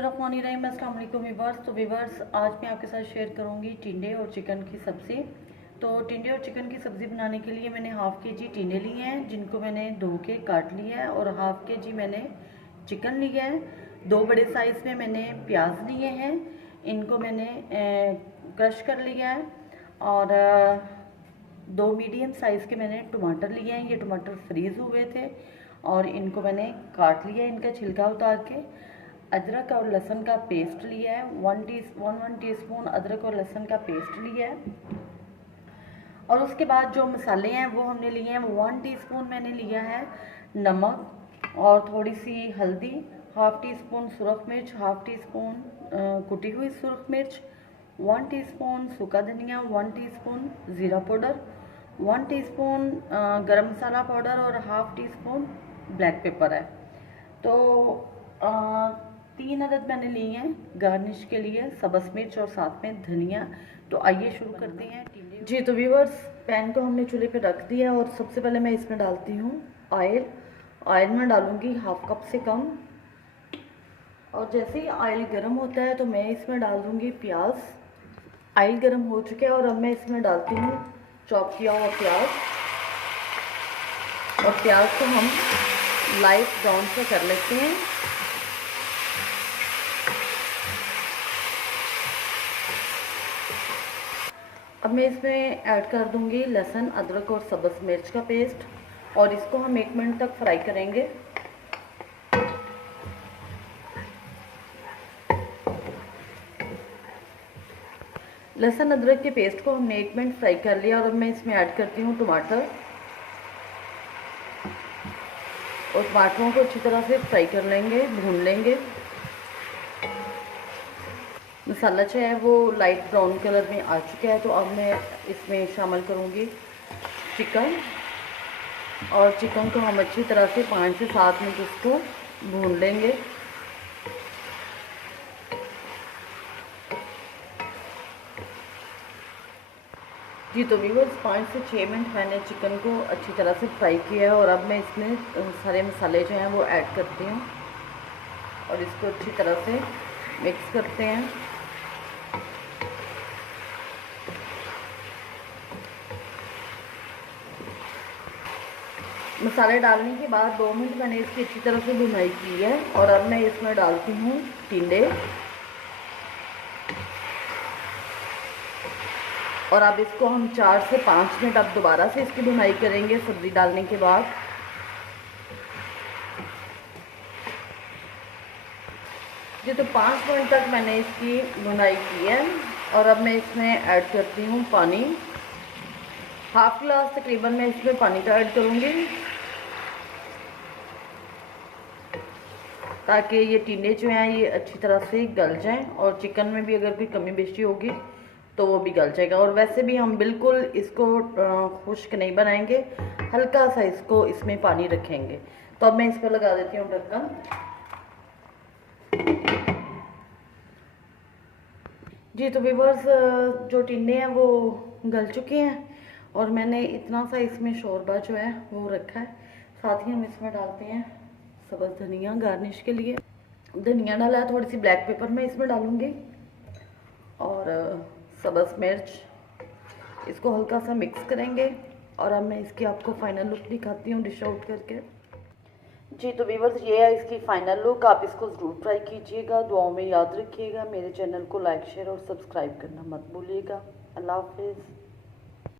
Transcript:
बिस्मिल्लाहिर्रहमानिर्रहीम। अस्सलाम वालेकुम वीवर्स। तो वीवर्स, आज मैं आपके साथ शेयर करूंगी टिंडे और चिकन की सब्ज़ी। तो टिंडे और चिकन की सब्ज़ी बनाने के लिए मैंने हाफ़ के जी टिंडे लिए हैं, जिनको मैंने धो के काट लिया है, और हाफ़ के जी मैंने चिकन लिया है। 2 बड़े साइज़ में मैंने प्याज लिए हैं, इनको मैंने क्रश कर लिया है। और 2 मीडियम साइज़ के मैंने टमाटर लिए हैं। ये टमाटर फ्रीज़ हुए थे और इनको मैंने काट लिया है, इनका छिलका उतार के। अदरक और लहसुन का पेस्ट लिया है, 1 टीस्पून अदरक और लहसुन का पेस्ट लिया है। और उसके बाद जो मसाले हैं वो हमने लिए हैं, 1 टीस्पून मैंने लिया है नमक, और थोड़ी सी हल्दी, हाफ़ टी स्पून सुरख मिर्च, हाफ़ टी स्पून कुटी हुई सुरख मिर्च, 1 टीस्पून सूखा धनिया, 1 टीस्पून ज़ीरा पाउडर, 1 टीस्पून गरम मसाला पाउडर, और half tea spoon black pepper है। तो 3 अदद मैंने लिए हैं गार्निश के लिए सब्ज़ मिर्च और साथ में धनिया। तो आइए शुरू करते हैं। जी तो व्यूअर्स, पैन को हमने चूल्हे पे रख दिया और सबसे पहले मैं इसमें डालती हूँ ऑयल में डालूँगी हाफ कप से कम। और जैसे ही ऑयल गर्म होता है तो मैं इसमें डाल दूँगी प्याज। ऑयल गर्म हो चुका है और अब मैं इसमें डालती हूँ चॉप किया हुआ प्याज, और प्याज को हम लाइट ब्राउन से कर लेते हैं। अब मैं इसमें ऐड कर दूंगी लहसुन, अदरक और सब्ज़ मिर्च का पेस्ट, और इसको हम 1 मिनट तक फ्राई करेंगे। लहसुन अदरक के पेस्ट को हमने 1 मिनट फ्राई कर लिया, और अब मैं इसमें ऐड करती हूँ टमाटर, और टमाटरों को अच्छी तरह से फ्राई कर लेंगे, भून लेंगे। मसाला जो है वो लाइट ब्राउन कलर में आ चुका है। तो अब मैं इसमें शामिल करूँगी चिकन, और चिकन को हम अच्छी तरह से 5 से 7 मिनट इसको भून लेंगे। जी तो व्यूअर्स, 5 से 6 मिनट मैंने चिकन को अच्छी तरह से फ्राई किया है, और अब मैं इसमें सारे मसाले जो हैं वो ऐड करती हूँ, और इसको अच्छी तरह से मिक्स करते हैं। मसाले डालने के बाद 2 मिनट मैंने इसकी अच्छी तरह से भुनाई की है, और अब मैं इसमें डालती हूँ टिंडे, और अब इसको हम 4 से 5 मिनट अब दोबारा से इसकी भुनाई करेंगे सब्ज़ी डालने के बाद। जी तो 5 मिनट तक मैंने इसकी भुनाई की है, और अब मैं इसमें ऐड करती हूँ पानी। हाफ गिलास तकरीबन मैं इसमें पानी का ऐड करूँगी, ताकि ये टिंडे जो हैं ये अच्छी तरह से गल जाएं, और चिकन में भी अगर कोई कमी बेशी होगी तो वो भी गल जाएगा। और वैसे भी हम बिल्कुल इसको खुश्क नहीं बनाएंगे, हल्का सा इसको इसमें पानी रखेंगे। तो अब मैं इस पर लगा देती हूँ ढक्कन। जी तो व्यूअर्स, जो टिंडे हैं वो गल चुके हैं, और मैंने इतना सा इसमें शोरबा जो है वो रखा है। साथ ही हम इसमें डालते हैं सब्ज़ धनिया गार्निश के लिए। धनिया डाला है, थोड़ी सी ब्लैक पेपर मैं इसमें डालूँगी, और सब्ज़ मिर्च। इसको हल्का सा मिक्स करेंगे, और अब मैं इसकी आपको फाइनल लुक दिखाती हूँ डिश आउट करके। जी तो व्यूअर्स, ये है इसकी फाइनल लुक। आप इसको ज़रूर ट्राई कीजिएगा, दुआओं में याद रखिएगा। मेरे चैनल को लाइक, शेयर और सब्सक्राइब करना मत भूलिएगा। अल्लाह हाफिज़।